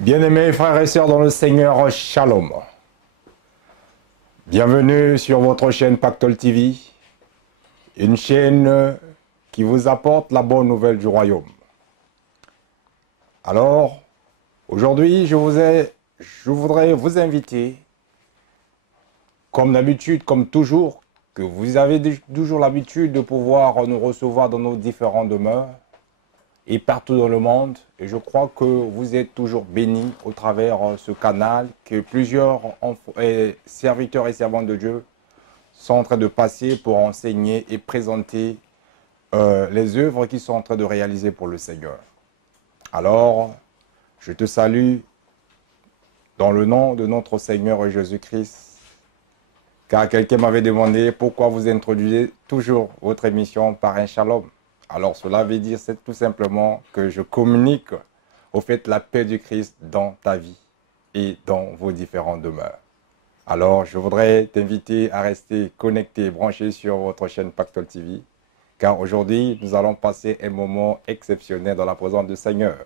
Bien-aimés frères et sœurs dans le Seigneur, Shalom. Bienvenue sur votre chaîne Pactole TV, une chaîne qui vous apporte la bonne nouvelle du royaume. Alors, aujourd'hui, je voudrais vous inviter, comme d'habitude, comme toujours, que vous avez toujours l'habitude de pouvoir nous recevoir dans nos différentes demeures et partout dans le monde. Et je crois que vous êtes toujours bénis au travers ce canal, que plusieurs serviteurs et servantes de Dieu sont en train de passer pour enseigner et présenter les œuvres qu'ils sont en train de réaliser pour le Seigneur. Alors, je te salue dans le nom de notre Seigneur Jésus-Christ, car quelqu'un m'avait demandé pourquoi vous introduisez toujours votre émission par un shalom. Alors cela veut dire c'est tout simplement que je communique au fait la paix du Christ dans ta vie et dans vos différentes demeures. Alors je voudrais t'inviter à rester connecté, branché sur votre chaîne Pactole TV, car aujourd'hui nous allons passer un moment exceptionnel dans la présence du Seigneur.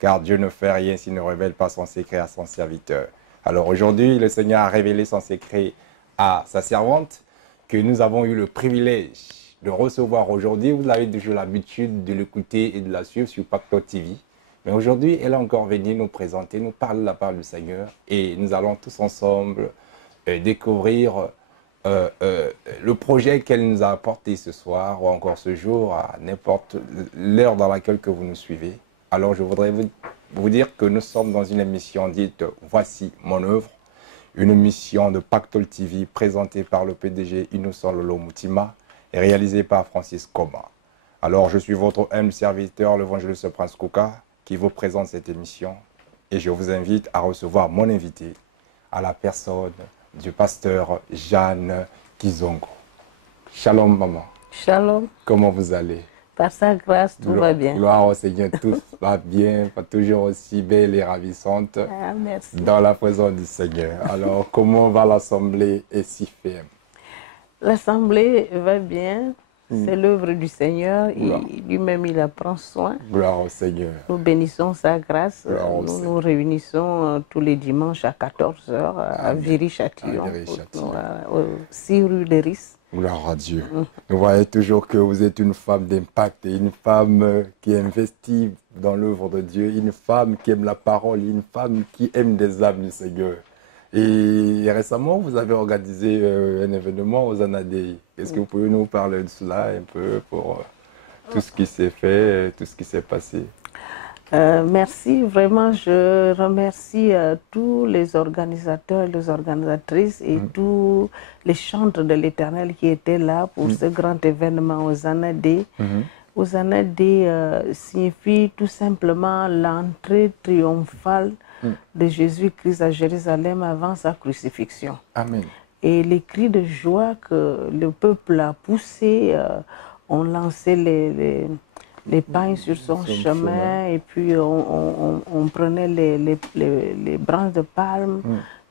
Car Dieu ne fait rien s'il ne révèle pas son secret à son serviteur. Alors aujourd'hui le Seigneur a révélé son secret à sa servante que nous avons eu le privilège de recevoir aujourd'hui. Vous avez déjà l'habitude de l'écouter et de la suivre sur Pactole TV. Mais aujourd'hui, elle est encore venue nous présenter, nous parler de la part du Seigneur. Et nous allons tous ensemble découvrir le projet qu'elle nous a apporté ce soir ou encore ce jour, à n'importe l'heure dans laquelle que vous nous suivez. Alors je voudrais vous dire que nous sommes dans une émission dite « Voici mon œuvre », une émission de Pactole TV présentée par le PDG Innocent Lolo Moutima et réalisée par Francis Koma. Alors, je suis votre humble serviteur, l'évangéliste Prince Kouka, qui vous présente cette émission. Et je vous invite à recevoir mon invité, à la personne du pasteur Jeanne Kizongo. Shalom, maman. Shalom. Comment vous allez? Par sa grâce, tout va bien. Gloire au Seigneur, tout va bien, pas toujours aussi belle et ravissante merci. Dans la présence du Seigneur. Alors, comment va l'Assemblée SIFM? L'Assemblée va bien, c'est l'œuvre du Seigneur, et lui-même il en prend soin. Gloire au Seigneur. Nous bénissons sa grâce, nous nous réunissons tous les dimanches à 14 h à Viry-Châtillon, au 6 rue de Ris. Gloire à Dieu. Nous voyons toujours que vous êtes une femme d'impact, une femme qui est investie dans l'œuvre de Dieu, une femme qui aime la parole, une femme qui aime des âmes du Seigneur. Et récemment, vous avez organisé un événement aux Anadei. Est-ce que vous pouvez nous parler de cela un peu pour tout ce qui s'est fait, tout ce qui s'est passé? Merci, vraiment, je remercie tous les organisateurs, les organisatrices et tous les chantres de l'Éternel qui étaient là pour ce grand événement aux Anadei. Aux Anadei signifie tout simplement l'entrée triomphale de Jésus-Christ à Jérusalem avant sa crucifixion. Amen. Et les cris de joie que le peuple a poussés ont lancé les pagnes sur son chemin et puis on prenait les branches de palme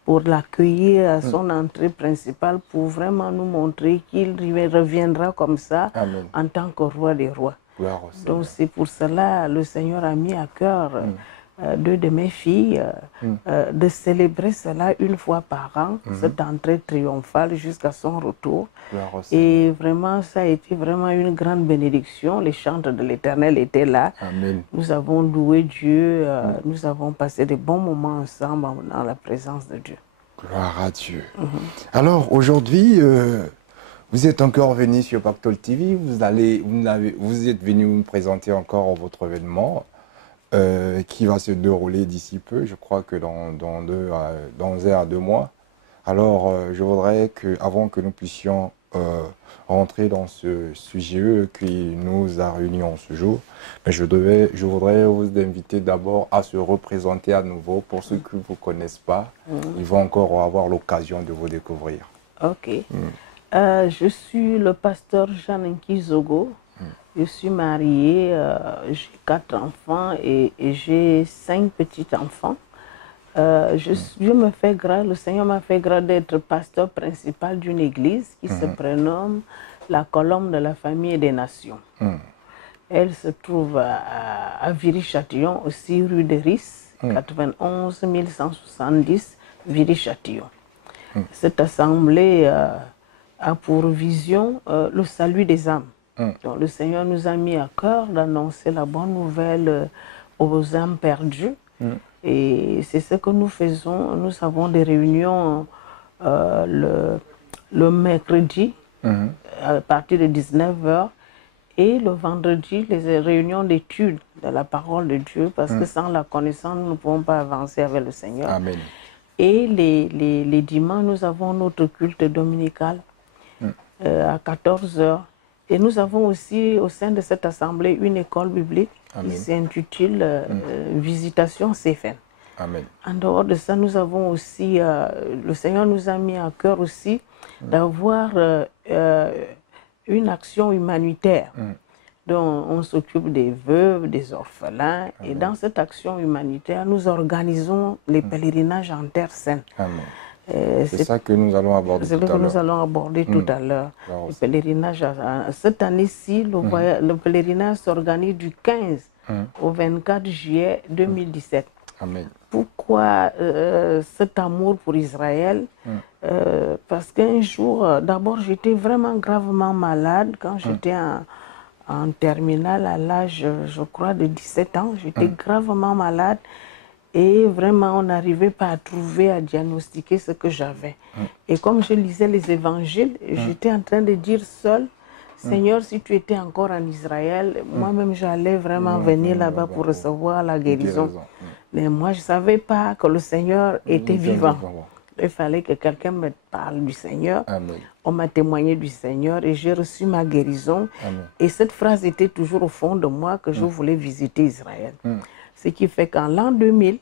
pour l'accueillir à son entrée principale pour vraiment nous montrer qu'il reviendra comme ça en tant que roi des rois. Donc c'est pour cela que le Seigneur a mis à cœur deux de mes filles de célébrer cela une fois par an, cette entrée triomphale jusqu'à son retour. Et vraiment, ça a été vraiment une grande bénédiction. Les chantres de l'Éternel étaient là. Amen. Nous avons loué Dieu, nous avons passé de bons moments ensemble dans la présence de Dieu. Gloire à Dieu. Alors aujourd'hui, vous êtes encore venu sur Pactole TV, vous êtes venu me présenter encore votre événement. Qui va se dérouler d'ici peu, je crois que dans 1 à 2 mois. Alors, je voudrais avant que nous puissions rentrer dans ce sujet qui nous a réunis en ce jour, mais je voudrais vous inviter d'abord à se représenter à nouveau. Pour ceux qui ne vous connaissent pas, ils vont encore avoir l'occasion de vous découvrir. Ok. Je suis le pasteur Jeanne Kizongo. Je suis mariée, j'ai 4 enfants et j'ai 5 petits-enfants. Le Seigneur m'a fait grâce d'être pasteur principal d'une église qui se prénomme la Colombe de la Famille et des Nations. Elle se trouve à Viry-Châtillon, aussi rue de Ris. 91 170, Viry-Châtillon. Cette assemblée a pour vision le salut des âmes. Donc, le Seigneur nous a mis à cœur d'annoncer la bonne nouvelle aux âmes perdues. Et c'est ce que nous faisons. Nous avons des réunions le mercredi à partir de 19h et le vendredi, les réunions d'études de la parole de Dieu, parce que sans la connaissance, nous ne pouvons pas avancer avec le Seigneur. Amen. Et les dimanches, nous avons notre culte dominical à 14h. Et nous avons aussi au sein de cette assemblée une école biblique qui s'intitule Visitation CFN. Amen. En dehors de ça, nous avons aussi, le Seigneur nous a mis à cœur aussi d'avoir une action humanitaire dont on s'occupe des veuves, des orphelins. Et dans cette action humanitaire, nous organisons les pèlerinages en Terre Sainte. Amen. C'est ça que nous allons aborder tout à l'heure. C'est ce que nous allons aborder tout à l'heure. Le pèlerinage, cette année-ci, le pèlerinage s'organise du 15 au 24 juillet 2017. Amen. Pourquoi cet amour pour Israël? Parce qu'un jour, d'abord, j'étais vraiment gravement malade quand j'étais en terminale à l'âge, je crois, de 17 ans. J'étais gravement malade. Et vraiment, on n'arrivait pas à trouver, à diagnostiquer ce que j'avais. Et comme je lisais les évangiles, j'étais en train de dire seul, Seigneur, si tu étais encore en Israël, moi-même, j'allais vraiment venir là-bas pour recevoir la guérison. Mais moi, je ne savais pas que le Seigneur était vivant. Il fallait que quelqu'un me parle du Seigneur. Amen. On m'a témoigné du Seigneur et j'ai reçu ma guérison. Amen. Et cette phrase était toujours au fond de moi que je voulais visiter Israël. Ce qui fait qu'en l'an 2000,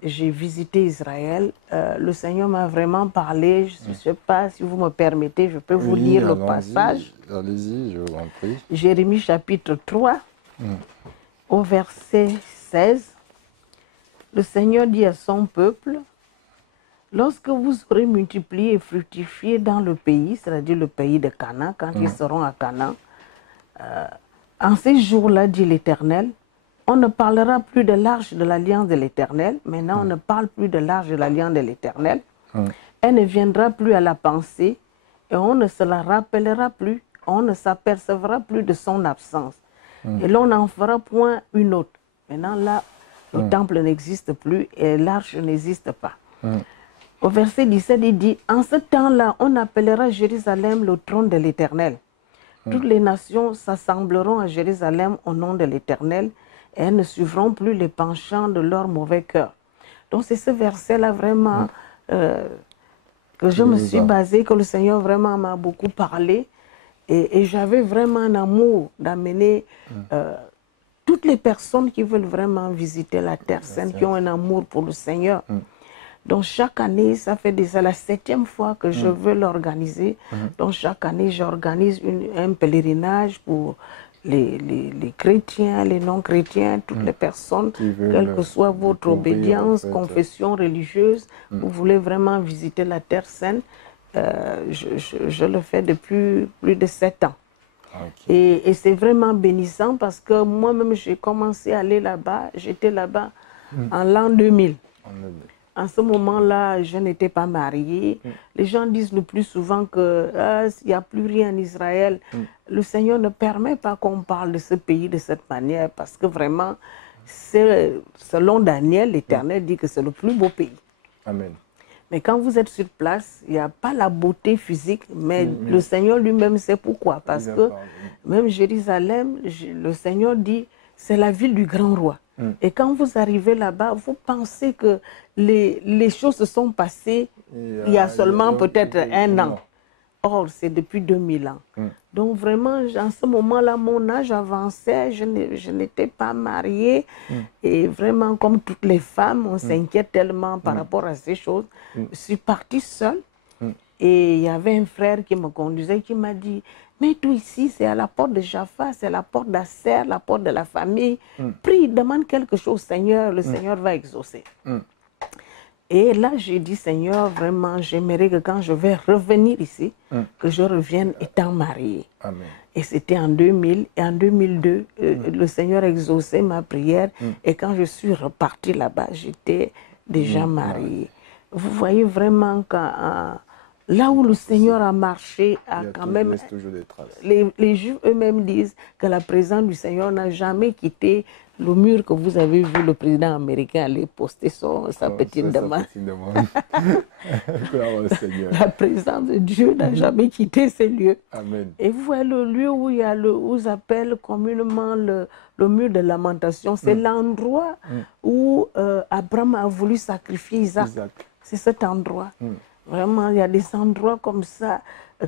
j'ai visité Israël. Le Seigneur m'a vraiment parlé. Je ne sais pas si vous me permettez, je peux vous lire le passage. Allez-y, je vous en prie. Jérémie chapitre 3, au verset 16. Le Seigneur dit à son peuple, lorsque vous aurez multiplié et fructifié dans le pays, c'est-à-dire le pays de Canaan, quand ils seront à Canaan, en ces jours-là, dit l'Éternel, on ne parlera plus de l'arche de l'alliance de l'Éternel. Maintenant, on ne parle plus de l'arche de l'alliance de l'Éternel. Elle ne viendra plus à la pensée et on ne se la rappellera plus. On ne s'apercevra plus de son absence. Et l'on n'en fera point une autre. Maintenant, là, le temple n'existe plus et l'arche n'existe pas. Au verset 17, il dit, en ce temps-là, on appellera Jérusalem le trône de l'Éternel. Toutes les nations s'assembleront à Jérusalem au nom de l'Éternel et elles ne suivront plus les penchants de leur mauvais cœur. Donc c'est ce verset-là vraiment que je me suis basée, que le Seigneur vraiment m'a beaucoup parlé. Et j'avais vraiment un amour d'amener toutes les personnes qui veulent vraiment visiter la Terre Sainte, qui ont un amour pour le Seigneur. Donc chaque année, ça fait déjà la 7e fois que je veux l'organiser. Donc chaque année, j'organise un pèlerinage pour les chrétiens, les non-chrétiens, toutes les personnes, quelle que soit votre obédience, confession religieuse, vous voulez vraiment visiter la Terre Sainte, je le fais depuis plus de 7 ans. Et c'est vraiment bénissant parce que moi-même, j'ai commencé à aller là-bas, j'étais là-bas en l'an 2000. En ce moment-là, je n'étais pas mariée. Les gens disent le plus souvent qu'il n'y a plus rien en Israël. Le Seigneur ne permet pas qu'on parle de ce pays de cette manière parce que vraiment, selon Daniel, l'Éternel dit que c'est le plus beau pays. Amen. Mais quand vous êtes sur place, il n'y a pas la beauté physique, mais le Seigneur lui-même sait pourquoi. Parce que même Jérusalem, le Seigneur dit, c'est la ville du grand roi. Et quand vous arrivez là-bas, vous pensez que les choses se sont passées il y a seulement peut-être un an. Or, c'est depuis 2000 ans. Donc vraiment, en ce moment-là, mon âge avançait, je n'étais pas mariée. Et vraiment, comme toutes les femmes, on s'inquiète tellement par rapport à ces choses. Je suis partie seule. Et il y avait un frère qui me conduisait, qui m'a dit, mais tout ici, c'est à la porte de Jaffa, c'est à la porte d'Asser, la porte de la famille. Prie, demande quelque chose, Seigneur, le Seigneur va exaucer. Et là, j'ai dit, Seigneur, vraiment, j'aimerais que quand je vais revenir ici, que je revienne étant mariée. Amen. Et c'était en 2000 et en 2002, le Seigneur a exaucé ma prière. Et quand je suis repartie là-bas, j'étais déjà mariée. Vous voyez vraiment que là où le Seigneur a marché, quand même, toujours des traces. Les Juifs eux-mêmes disent que la présence du Seigneur n'a jamais quitté le mur que vous avez vu le président américain aller poster sa petite demande. La présence de Dieu n'a jamais quitté ces lieux. Amen. Et vous voyez le lieu où il y a où s'appelle communément le mur de lamentation, c'est l'endroit où Abraham a voulu sacrifier Isaac. C'est cet endroit. Vraiment, il y a des endroits comme ça.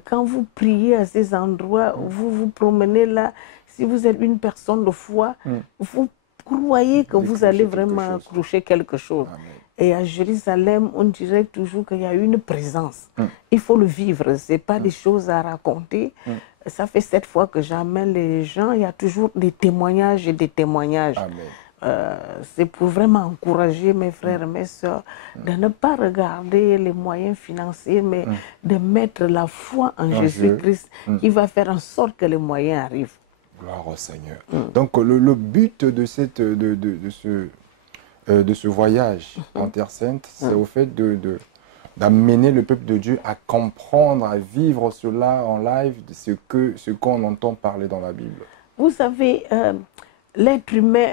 Quand vous priez à ces endroits, vous vous promenez là, si vous êtes une personne de foi, vous croyez que vous allez vraiment accrocher quelque chose. Amen. Et à Jérusalem, on dirait toujours qu'il y a une présence. Il faut le vivre, ce n'est pas des choses à raconter. Ça fait 7 fois que j'amène les gens, il y a toujours des témoignages et des témoignages. C'est pour vraiment encourager mes frères et mes sœurs de ne pas regarder les moyens financiers, mais de mettre la foi en Jésus-Christ qui va faire en sorte que les moyens arrivent. Gloire au Seigneur. Donc le but de ce voyage en Terre Sainte, c'est au fait d'amener le peuple de Dieu à comprendre, à vivre cela en live, ce qu'on entend parler dans la Bible. Vous savez, l'être humain,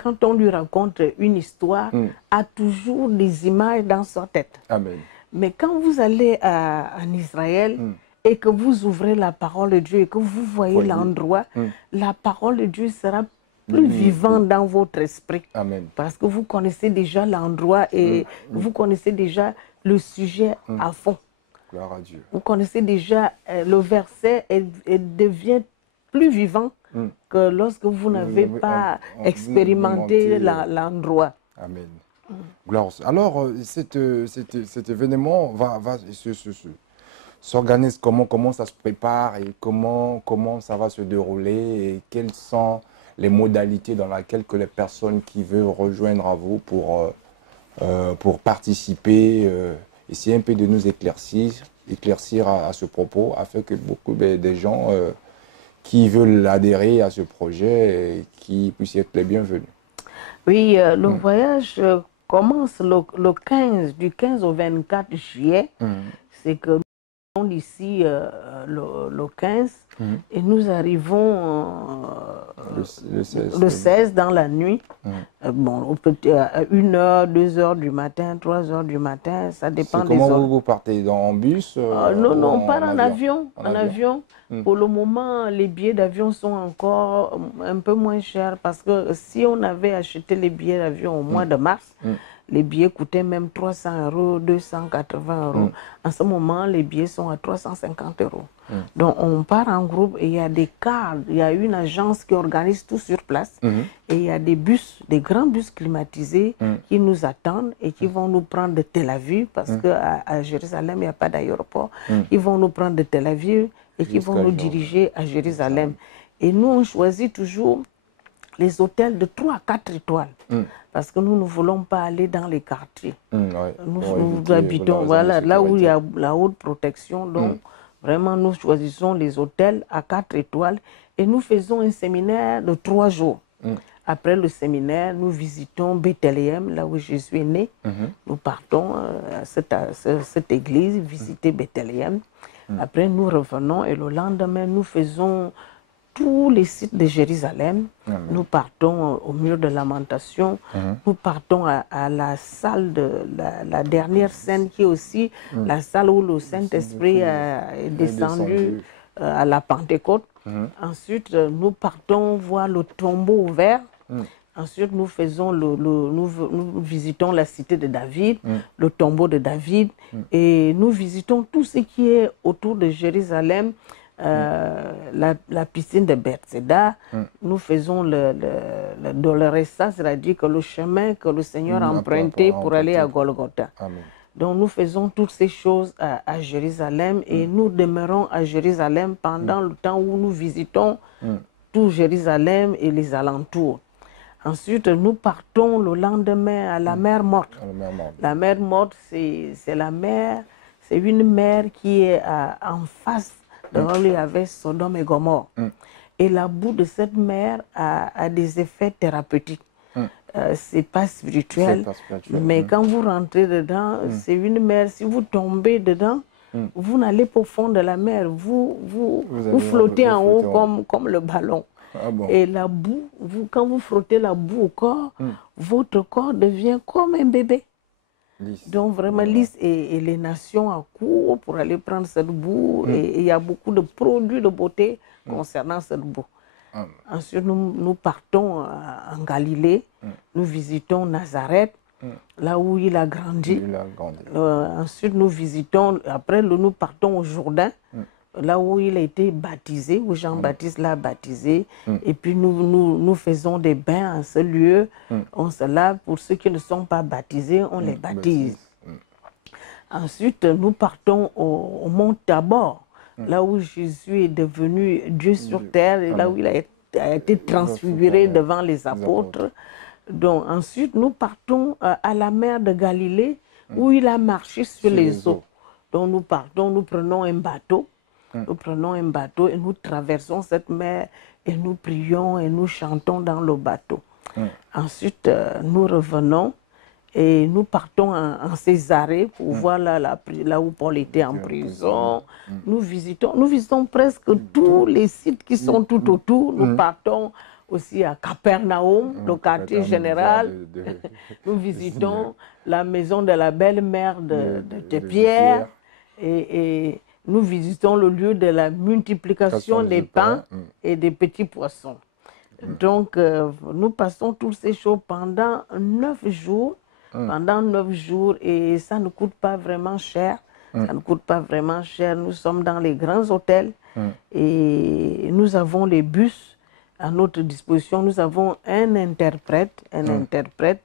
quand on lui raconte une histoire, a toujours des images dans sa tête. Amen. Mais quand vous allez en Israël et que vous ouvrez la parole de Dieu et que vous voyez l'endroit, la parole de Dieu sera plus vivante dans votre esprit. Amen. Parce que vous connaissez déjà l'endroit et vous connaissez déjà le sujet à fond. Gloire à Dieu. Vous connaissez déjà le verset et devient plus vivant que lorsque vous n'avez pas expérimenté l'endroit. Amen. Gloire. Alors, cet événement s'organise comment ça se prépare et comment ça va se dérouler et quelles sont les modalités dans lesquelles que les personnes qui veulent rejoindre à vous pour participer, essayer un peu de nous éclaircir à ce propos afin que beaucoup de gens qui veulent adhérer à ce projet qui puissent être les bienvenus. Oui, le voyage commence du 15 au 24 juillet. C'est que nous sommes ici le 15 et nous arrivons le 16 dans la nuit. Bon, à 1h, 2h du matin, 3h du matin, ça dépend des heures. Comment vous partez en bus Non, on part en avion. En avion. Pour le moment, les billets d'avion sont encore un peu moins chers parce que si on avait acheté les billets d'avion au mois de mars, les billets coûtaient même 300 €, 280 €. En ce moment, les billets sont à 350 €. Donc, on part en groupe et il y a des cars, il y a une agence qui organise tout sur place. Et il y a des bus, des grands bus climatisés qui nous attendent et qui vont nous prendre de Tel Aviv parce qu'à Jérusalem, il n'y a pas d'aéroport. Ils vont nous prendre de Tel Aviv et qui vont nous diriger à Jérusalem. Et nous, on choisit toujours les hôtels de 3 à 4 étoiles. Parce que nous ne voulons pas aller dans les quartiers. Nous habitons là où il y a la haute protection. Donc, vraiment, nous choisissons les hôtels à 4 étoiles et nous faisons un séminaire de 3 jours. Après le séminaire, nous visitons Bethléem, là où Jésus est né. Nous partons à cette église, visiter Bethléem. Après, nous revenons et le lendemain, nous faisons tous les sites de Jérusalem. Nous partons au mur de lamentation. Nous partons à la salle de la dernière scène qui est aussi la salle où le Saint-Esprit est descendu à la Pentecôte. Ensuite, nous partons voir le tombeau ouvert. Ensuite, nous visitons la cité de David, le tombeau de David, et nous visitons tout ce qui est autour de Jérusalem, la piscine de Bethesda. Nous faisons le Doloresa, c'est-à-dire que le chemin que le Seigneur a emprunté pour aller à Golgotha. Donc, nous faisons toutes ces choses à Jérusalem et nous demeurons à Jérusalem pendant le temps où nous visitons tout Jérusalem et les alentours. Ensuite, nous partons le lendemain à la mer Morte. La mer Morte, c'est la mer, c'est une mer qui est en face Là où il y avait Sodome et Gomorrhe. Et la boue de cette mer a des effets thérapeutiques. C'est pas spirituel, mais quand vous rentrez dedans, c'est une mer. Si vous tombez dedans, vous n'allez pas au fond de la mer. Vous flottez en haut comme le ballon. Ah bon. Et la boue, quand vous frottez la boue au corps, votre corps devient comme un bébé. Lisse. Donc vraiment lisse. Et les nations accourent pour aller prendre cette boue. Et il y a beaucoup de produits de beauté concernant cette boue. Ensuite, nous partons en Galilée. Nous visitons Nazareth, là où il a grandi. Ensuite, nous visitons, après nous partons au Jourdain, là où il a été baptisé, où Jean-Baptiste l'a baptisé. Et puis nous faisons des bains en ce lieu. On se lave. Pour ceux qui ne sont pas baptisés, on les baptise. Ensuite, nous partons au mont Tabor, là où Jésus est devenu Dieu sur terre, et là où il a été transfiguré devant les apôtres. Donc ensuite, nous partons à la mer de Galilée, où il a marché sur les eaux. Donc nous partons, nous prenons un bateau. Nous prenons un bateau et nous traversons cette mer et nous prions et nous chantons dans le bateau. Ensuite, nous revenons et nous partons en Césarée pour voir là où Paul était en prison. Nous visitons presque tous les sites qui sont tout autour. Nous partons aussi à Capernaum, le quartier général. Nous visitons la maison de la belle-mère de Pierre. Et nous visitons le lieu de la multiplication des pains et des petits poissons. Donc, nous passons toutes ces choses pendant 9 jours. Pendant 9 jours, et ça ne coûte pas vraiment cher. Ça ne coûte pas vraiment cher. Nous sommes dans les grands hôtels et nous avons les bus à notre disposition. Nous avons un interprète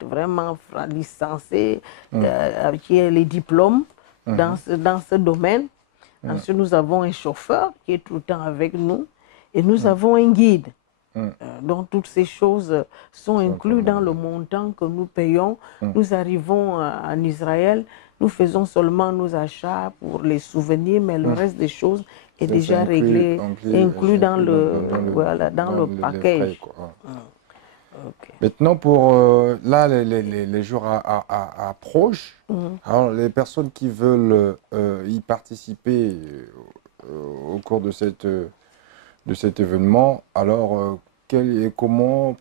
vraiment licencié, qui a les diplômes dans ce domaine. Ensuite, nous avons un chauffeur qui est tout le temps avec nous et nous avons un guide. Donc, toutes ces choses sont incluses dans le montant que nous payons. Nous arrivons en Israël, nous faisons seulement nos achats pour les souvenirs, mais le reste des choses est déjà réglé, inclus dans le package. Maintenant, pour là, les jours approchent. Alors, les personnes qui veulent y participer au cours de cet événement, alors comment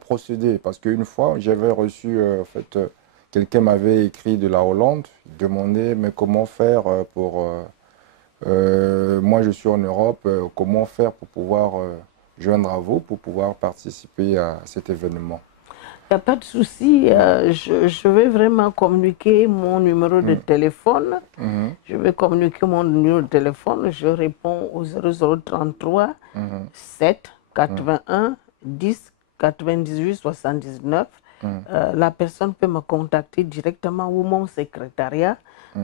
procéder? Parce qu'une fois, j'avais reçu, en fait, quelqu'un m'avait écrit de la Hollande, il demandait, mais comment faire pour... moi, je suis en Europe, comment faire pour pouvoir joindre à vous, pour pouvoir participer à cet événement? Il n'y a pas de souci, je vais vraiment communiquer mon numéro de téléphone. Je vais communiquer mon numéro de téléphone, je réponds au 0033 7 81 10 98 79. La personne peut me contacter directement ou mon secrétariat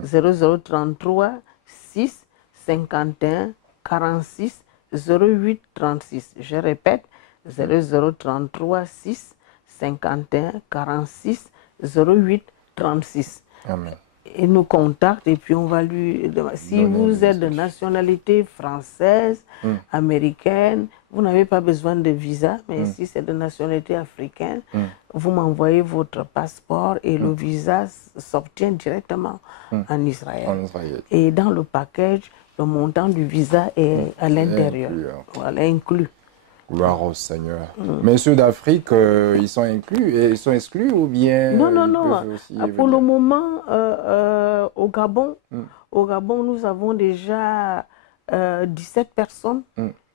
0033 6 51 46 08 36. Je répète 0033 6 51 46 08 36. Amen. Il nous contacte et puis on va lui... Si vous êtes de nationalité française, américaine, vous n'avez pas besoin de visa, mais si c'est de nationalité africaine, vous m'envoyez votre passeport et le visa s'obtient directement en Israël. Et dans le package, le montant du visa est à l'intérieur. Voilà, inclus. Gloire au Seigneur. Mais ceux d'Afrique, ils sont inclus et ils sont exclus ou bien... Non. Pour le moment, au Gabon, nous avons déjà 17 personnes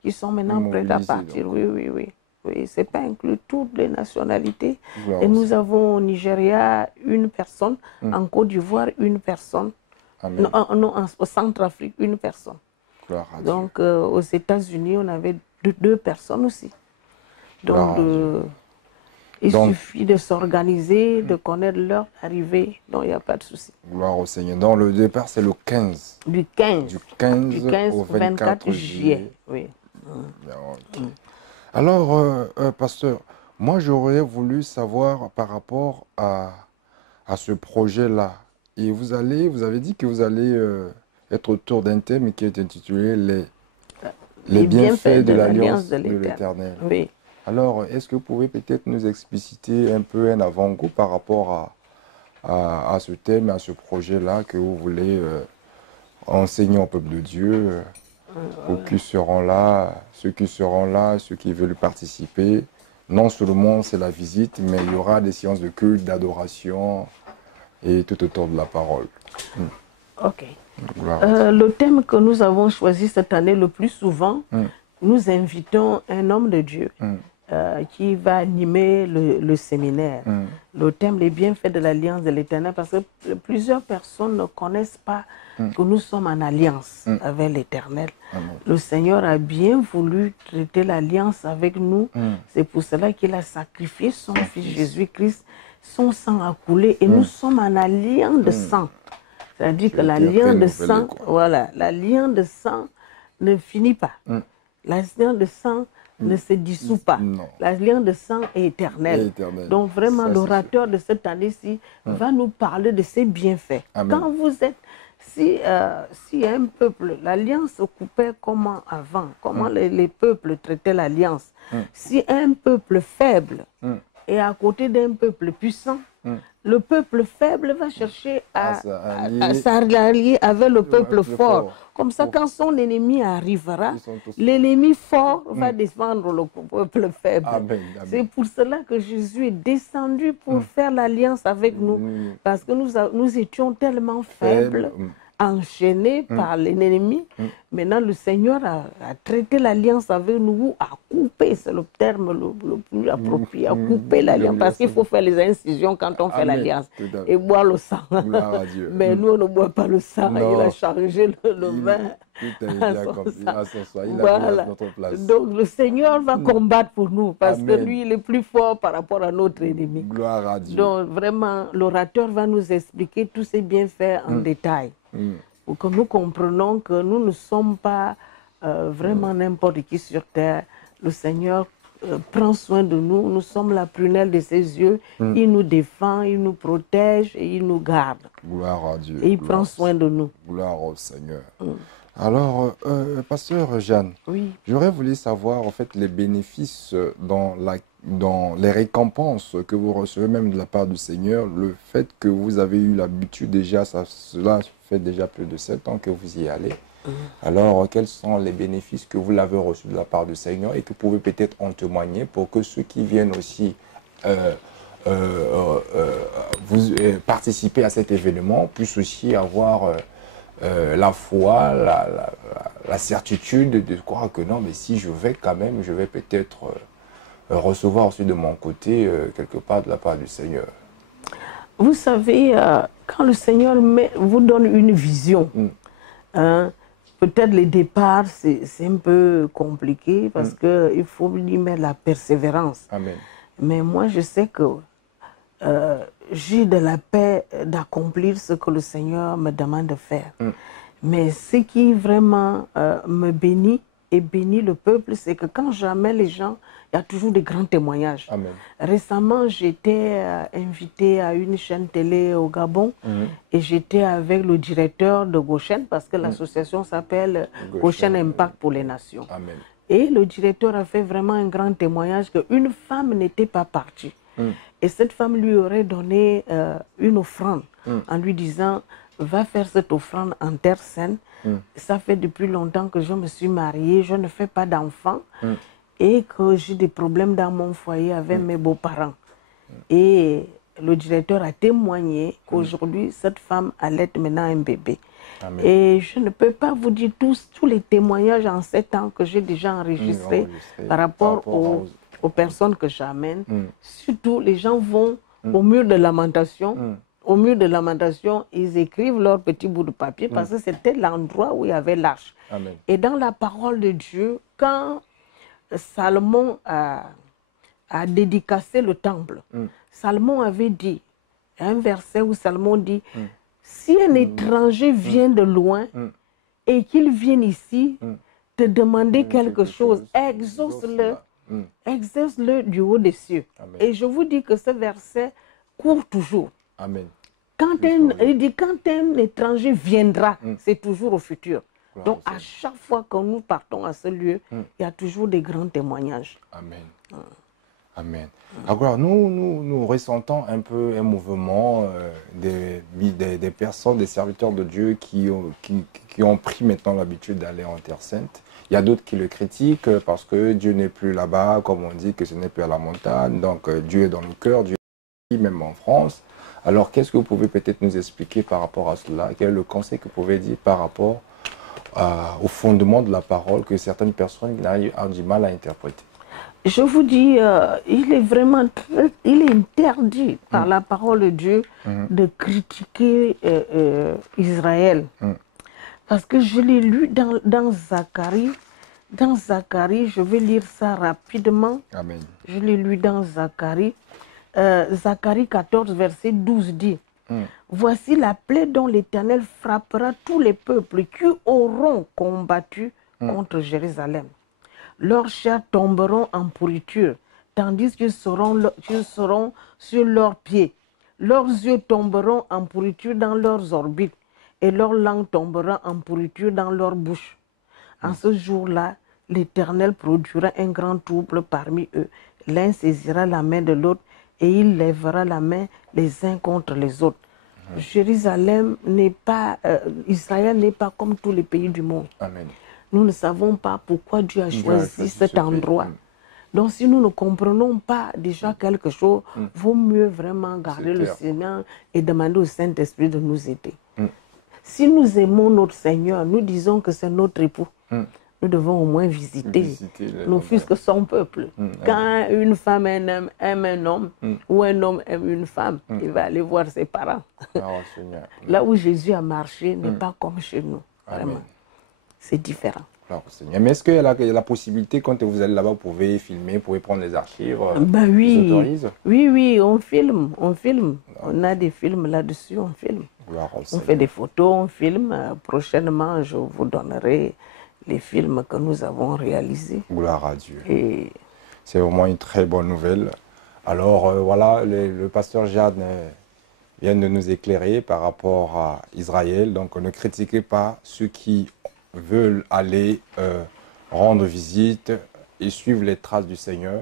qui sont maintenant prêtes à partir. Donc. Oui, ce n'est pas inclus toutes les nationalités. Et nous avons au Nigeria une personne, en Côte d'Ivoire une personne, non, au Centrafrique une personne. Donc aux États-Unis, on avait deux personnes aussi. Donc il suffit de s'organiser, de connaître l'heure d'arrivée, donc il n'y a pas de souci. Gloire au Seigneur. Donc le départ, c'est le 15. Du 15 au 24 juillet. Oui. Okay. Alors, pasteur, moi j'aurais voulu savoir par rapport à ce projet-là. Et vous avez dit que vous allez être autour d'un thème qui est intitulé les bienfaits de l'alliance de l'Éternel. Oui. Alors, est-ce que vous pouvez peut-être nous expliciter un peu un avant-goût par rapport à ce thème, à ce projet-là que vous voulez enseigner au peuple de Dieu, ceux qui seront là, ceux qui veulent participer. Non seulement c'est la visite, mais il y aura des séances de culte, d'adoration et tout autour de la parole. Ok. Le thème que nous avons choisi cette année le plus souvent, nous invitons un homme de Dieu qui va animer le séminaire. Le thème, les bienfaits de l'alliance de l'Éternel, parce que plusieurs personnes ne connaissent pas que nous sommes en alliance avec l'Éternel. Le Seigneur a bien voulu traiter l'alliance avec nous. C'est pour cela qu'il a sacrifié son Fils Jésus-Christ. Son sang a coulé et nous sommes en alliance de sang. C'est-à-dire que l'alliance de sang, voilà, l'alliance de sang ne finit pas. L'alliance de sang ne se dissout pas. L'alliance de sang est éternelle. Donc vraiment, l'orateur de cette année-ci va nous parler de ses bienfaits. Quand vous êtes, si un peuple, l'alliance se coupait comment avant, comment les peuples traitaient l'alliance. Si un peuple faible est à côté d'un peuple puissant, le peuple faible va chercher à s'allier avec le peuple fort. Comme ça, quand son ennemi arrivera, l'ennemi fort va défendre le peuple faible. C'est pour cela que Jésus est descendu pour faire l'alliance avec nous. Parce que nous étions tellement faibles, enchaînés par l'ennemi. Maintenant, le Seigneur a traité l'alliance avec nous, a coupé, c'est le terme le plus approprié, a coupé l'alliance, parce qu'il faut faire les incisions quand on fait l'alliance et boire le sang. Mais nous, on ne boit pas le sang, il a changé le vin. Voilà. Donc le Seigneur va combattre pour nous, parce que lui, il est plus fort par rapport à notre ennemi. Gloire à Dieu. Donc vraiment, l'orateur va nous expliquer tous ces bienfaits en détail. Pour que nous comprenions que nous ne sommes pas vraiment n'importe qui sur terre. Le Seigneur prend soin de nous, nous sommes la prunelle de ses yeux, il nous défend, il nous protège et il nous garde. Gloire à Dieu. Et il prend soin de nous. Gloire au Seigneur. Alors, pasteur Jeanne, j'aurais voulu savoir en fait les bénéfices dans les récompenses que vous recevez même de la part du Seigneur, le fait que vous avez eu l'habitude déjà, cela fait déjà plus de 7 ans que vous y allez. Alors, quels sont les bénéfices que vous l'avez reçus de la part du Seigneur et que vous pouvez peut-être en témoigner pour que ceux qui viennent aussi participer à cet événement puissent aussi avoir la foi, la certitude de croire que non, mais si je vais quand même, je vais peut-être recevoir aussi de mon côté quelque part de la part du Seigneur. Vous savez, quand le Seigneur vous donne une vision, peut-être les départs, c'est un peu compliqué parce qu'il faut lui mettre la persévérance. Amen. Mais moi, je sais que j'ai de la paix d'accomplir ce que le Seigneur me demande de faire. Mais ce qui vraiment me bénit et bénit le peuple, c'est que quand j'amène les gens, il y a toujours des grands témoignages. Amen. Récemment, j'étais invitée à une chaîne télé au Gabon et j'étais avec le directeur de Goshen parce que l'association s'appelle Goshen Impact pour les Nations. Amen. Et le directeur a fait vraiment un grand témoignage qu'une femme n'était pas partie. Et cette femme lui aurait donné une offrande en lui disant « Va faire cette offrande en terre saine. Ça fait depuis longtemps que je me suis mariée, je ne fais pas d'enfants. Et que j'ai des problèmes dans mon foyer avec mes beaux-parents. » Et le directeur a témoigné qu'aujourd'hui, cette femme allait maintenant un bébé. Amen. Et je ne peux pas vous dire tous les témoignages en 7 ans que j'ai déjà enregistrés par rapport aux personnes que j'amène. Surtout, les gens vont au mur de lamentation. Au mur de lamentation, ils écrivent leur petit bout de papier parce que c'était l'endroit où il y avait l'arche. Et dans la parole de Dieu, quand Salomon a dédicacé le temple, Salomon avait dit, un verset où Salomon dit, si un étranger vient de loin et qu'il vienne ici te demander quelque chose, exauce-le, exauce-le du haut des cieux. Amen. Et je vous dis que ce verset court toujours. Amen. Il dit, quand un étranger viendra, c'est toujours au futur. Donc, à chaque fois que nous partons à ce lieu, il y a toujours des grands témoignages. Amen. Amen. Alors, nous ressentons un peu un mouvement des personnes, des serviteurs de Dieu qui ont pris maintenant l'habitude d'aller en Terre Sainte. Il y a d'autres qui le critiquent parce que Dieu n'est plus là-bas, comme on dit que ce n'est plus à la montagne. Donc, Dieu est dans le cœur, Dieu est même en France. Alors, qu'est-ce que vous pouvez peut-être nous expliquer par rapport à cela? Quel est le conseil que vous pouvez dire par rapport au fondement de la parole que certaines personnes ont du mal à interpréter? Je vous dis, il est vraiment il est interdit par la parole de Dieu de critiquer Israël. Parce que je l'ai lu dans Zacharie. Dans Zacharie, je vais lire ça rapidement. Amen. Je l'ai lu dans Zacharie. Zacharie 14, verset 12 dit, voici la plaie dont l'Éternel frappera tous les peuples qui auront combattu contre Jérusalem. Leurs chairs tomberont en pourriture, tandis qu'ils seront sur leurs pieds. Leurs yeux tomberont en pourriture dans leurs orbites, et leur langue tombera en pourriture dans leur bouche. En ce jour-là, l'Éternel produira un grand trouble parmi eux. L'un saisira la main de l'autre, et il lèvera la main les uns contre les autres. Jérusalem n'est pas, Israël n'est pas comme tous les pays du monde. Amen. Nous ne savons pas pourquoi Dieu a choisi cet endroit. Donc, si nous ne comprenons pas déjà quelque chose, vaut mieux vraiment garder le Seigneur et demander au Saint-Esprit de nous aider. Si nous aimons notre Seigneur, nous disons que c'est notre époux. Nous devons au moins visiter nos fils que son peuple. Quand une femme aime un homme ou un homme aime une femme, il va aller voir ses parents. Là où Jésus a marché n'est pas comme chez nous. Vraiment. C'est différent. Alors, Seigneur. Mais est-ce qu'il y a la possibilité, quand vous allez là-bas, vous pouvez filmer, vous pouvez prendre les archives? Ben oui. Vous autorisent? Oui, on filme. On a des films là-dessus, on filme. On fait des photos, on filme. Prochainement, je vous donnerai les films que nous avons réalisés. Gloire à Dieu. Et c'est vraiment une très bonne nouvelle. Alors, voilà, le pasteur Jeanne vient de nous éclairer par rapport à Israël. Donc, ne critiquez pas ceux qui veulent aller rendre visite et suivre les traces du Seigneur.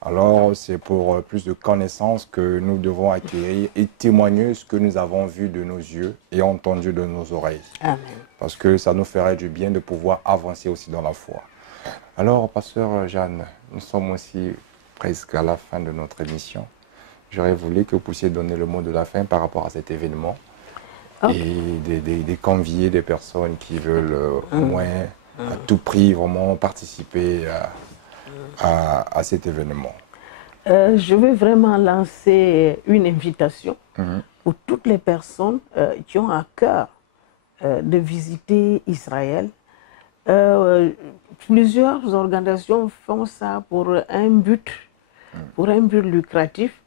Alors, c'est pour plus de connaissances que nous devons acquérir et témoigner ce que nous avons vu de nos yeux et entendu de nos oreilles. Amen. Parce que ça nous ferait du bien de pouvoir avancer aussi dans la foi. Alors, pasteur Jeanne, nous sommes aussi presque à la fin de notre émission. J'aurais voulu que vous puissiez donner le mot de la fin par rapport à cet événement. Et des conviés, des personnes qui veulent au moins à tout prix vraiment participer à cet événement. Je vais vraiment lancer une invitation pour toutes les personnes qui ont à cœur de visiter Israël. Plusieurs organisations font ça pour un but lucratif,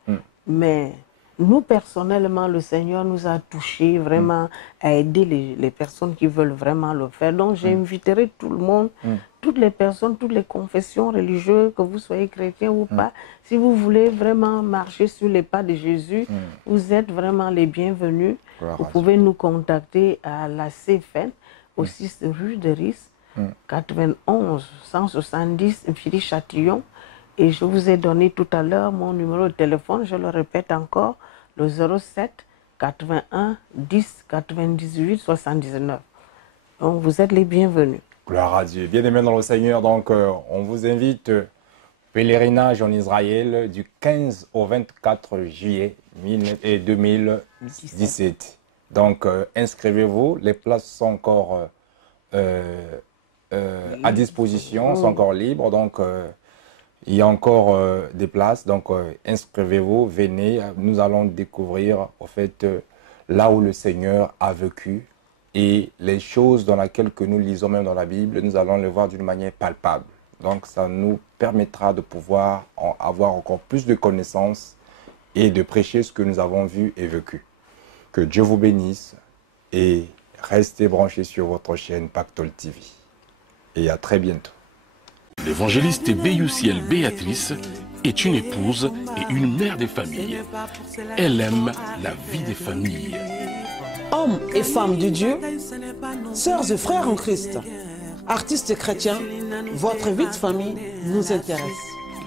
mais nous, personnellement, le Seigneur nous a touchés vraiment à aider les personnes qui veulent vraiment le faire. Donc, j'inviterai tout le monde, toutes les personnes, toutes les confessions religieuses, que vous soyez chrétien ou pas, si vous voulez vraiment marcher sur les pas de Jésus, vous êtes vraiment les bienvenus. Vous pouvez nous contacter à la CFN, au 6 rue de Ris, 91 170 Viry-Châtillon. Et je vous ai donné tout à l'heure mon numéro de téléphone, je le répète encore, le 07 81 10 98 79. Donc vous êtes les bienvenus. Gloire à Dieu. Bien-aimés dans le Seigneur, donc on vous invite pèlerinage en Israël du 15 au 24 juillet 2017. Donc inscrivez-vous, les places sont encore à disposition, sont encore libres. Donc il y a encore des places, donc inscrivez-vous, venez, nous allons découvrir au fait là où le Seigneur a vécu et les choses dans lesquelles que nous lisons même dans la Bible, nous allons les voir d'une manière palpable. Donc ça nous permettra de pouvoir avoir encore plus de connaissances et de prêcher ce que nous avons vu et vécu. Que Dieu vous bénisse et restez branchés sur votre chaîne Pactole TV. Et à très bientôt. L'évangéliste Béoussiel Béatrice est une épouse et une mère de famille. Elle aime la vie des familles. Hommes et femmes de Dieu, sœurs et frères en Christ, artistes chrétiens, votre vie de famille nous intéresse.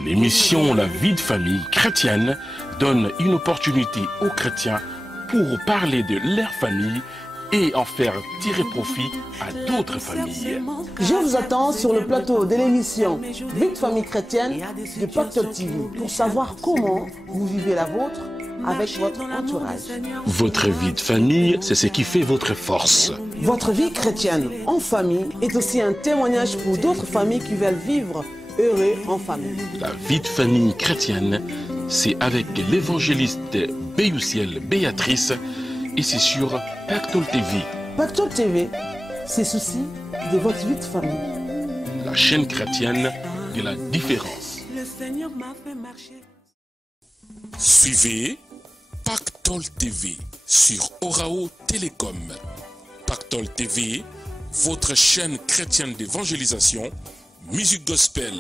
L'émission La vie de famille chrétienne donne une opportunité aux chrétiens pour parler de leur famille et en faire tirer profit à d'autres familles. Je vous attends sur le plateau de l'émission Vie de famille chrétienne de Pactole TV pour savoir comment vous vivez la vôtre avec votre entourage. Votre vie de famille, c'est ce qui fait votre force. Votre vie chrétienne en famille est aussi un témoignage pour d'autres familles qui veulent vivre heureux en famille. La vie de famille chrétienne, c'est avec l'évangéliste Béusiel Béatrice et c'est sur Pactole TV. Pactole TV, c'est souci de votre vie de famille. La chaîne chrétienne de la différence. Suivez Pactole TV sur Orao Télécom. Pactole TV, votre chaîne chrétienne d'évangélisation, musique gospel,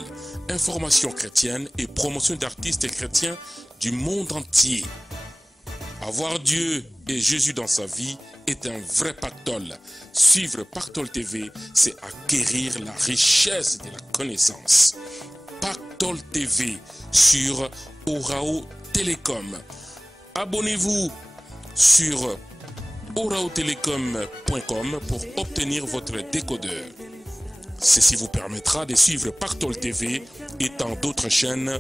information chrétienne et promotion d'artistes chrétiens du monde entier. Avoir Dieu et Jésus dans sa vie est un vrai pactole. Suivre Pactole TV, c'est acquérir la richesse de la connaissance. Pactole TV sur Orao Télécom. Abonnez-vous sur oraotelecom.com pour obtenir votre décodeur. Ceci vous permettra de suivre Pactole TV et tant d'autres chaînes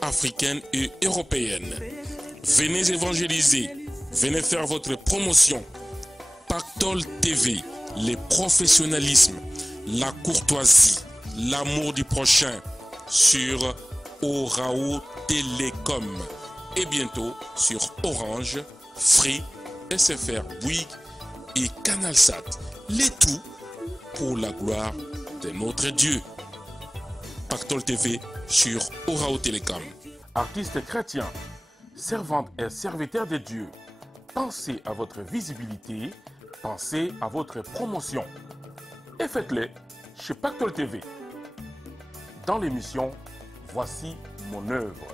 africaines et européennes. Venez évangéliser, venez faire votre promotion. Pactole TV, le professionnalisme, la courtoisie, l'amour du prochain sur Orao Télécom et bientôt sur Orange, Free, SFR, Bouygues et Canalsat. Les tout pour la gloire de notre Dieu. Pactole TV sur Orao Télécom. Artistes chrétiens, servantes et serviteurs de Dieu, pensez à votre visibilité, pensez à votre promotion. Et faites-le chez Pactole TV. Dans l'émission Voici mon œuvre.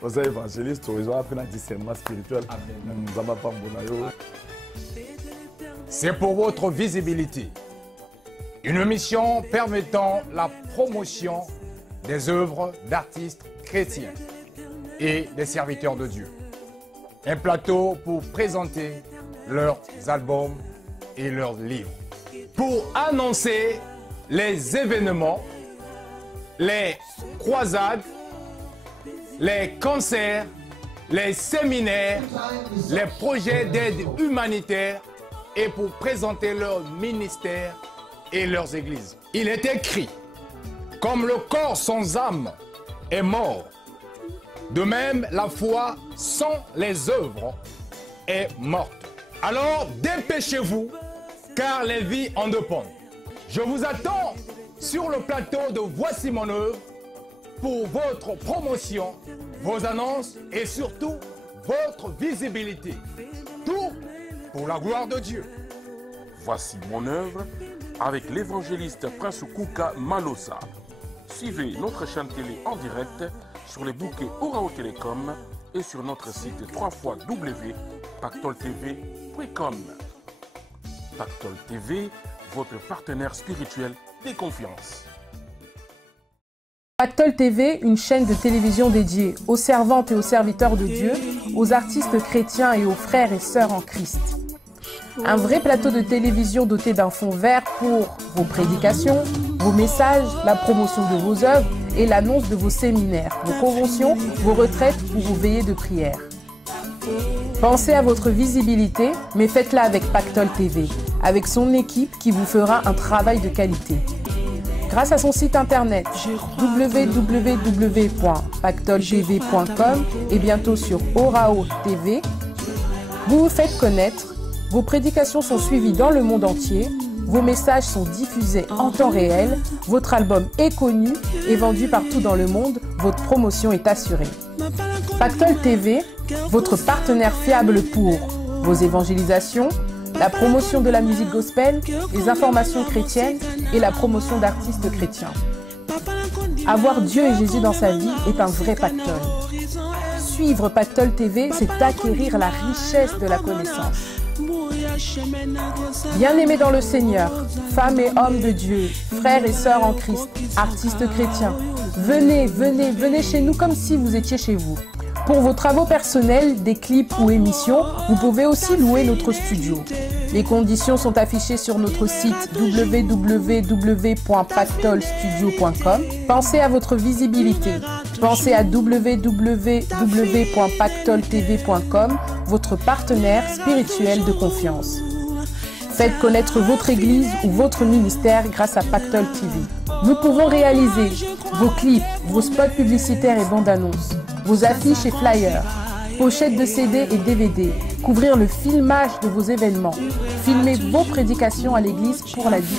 Aux évangélistes, ils ont appris un discernement spirituel. C'est pour votre visibilité. Une mission permettant la promotion des œuvres d'artistes chrétiens et des serviteurs de Dieu. Un plateau pour présenter leurs albums et leurs livres. Pour annoncer les événements, les croisades, les concerts, les séminaires, les projets d'aide humanitaire et pour présenter leurs ministères et leurs églises. Il est écrit, comme le corps sans âme est mort, de même la foi sans les œuvres est morte. Alors dépêchez-vous, car les vies en dépendent. Je vous attends sur le plateau de Voici mon œuvre pour votre promotion, vos annonces et surtout votre visibilité. Tout pour la gloire de Dieu. Voici mon œuvre avec l'évangéliste Prince Kouka Malosa. Suivez notre chaîne télé en direct sur les bouquets Orao Télécom et sur notre site www.pactoletv.com. Pactole TV, votre partenaire spirituel de confiance. Pactole TV, une chaîne de télévision dédiée aux servantes et aux serviteurs de Dieu, aux artistes chrétiens et aux frères et sœurs en Christ. Un vrai plateau de télévision doté d'un fond vert pour vos prédications, vos messages, la promotion de vos œuvres et l'annonce de vos séminaires, vos conventions, vos retraites ou vos veillées de prière. Pensez à votre visibilité, mais faites-la avec Pactole TV, avec son équipe qui vous fera un travail de qualité. Grâce à son site internet www.pactoletv.com et bientôt sur Orao TV, vous vous faites connaître, vos prédications sont suivies dans le monde entier, vos messages sont diffusés en temps réel, votre album est connu et vendu partout dans le monde, votre promotion est assurée. Pactole TV, votre partenaire fiable pour vos évangélisations, la promotion de la musique gospel, les informations chrétiennes et la promotion d'artistes chrétiens. Avoir Dieu et Jésus dans sa vie est un vrai pactole. Suivre Pactole TV, c'est acquérir la richesse de la connaissance. Bien-aimés dans le Seigneur, femmes et hommes de Dieu, frères et sœurs en Christ, artistes chrétiens, venez chez nous comme si vous étiez chez vous. Pour vos travaux personnels, des clips ou émissions, vous pouvez aussi louer notre studio. Les conditions sont affichées sur notre site www.pactolstudio.com. Pensez à votre visibilité. Pensez à www.pactoltv.com, votre partenaire spirituel de confiance. Faites connaître votre église ou votre ministère grâce à Pactol TV. Nous pouvons réaliser vos clips, vos spots publicitaires et bandes annonces, vos affiches et flyers, pochettes de CD et DVD, couvrir le filmage de vos événements, filmer vos prédications à l'église pour la vie.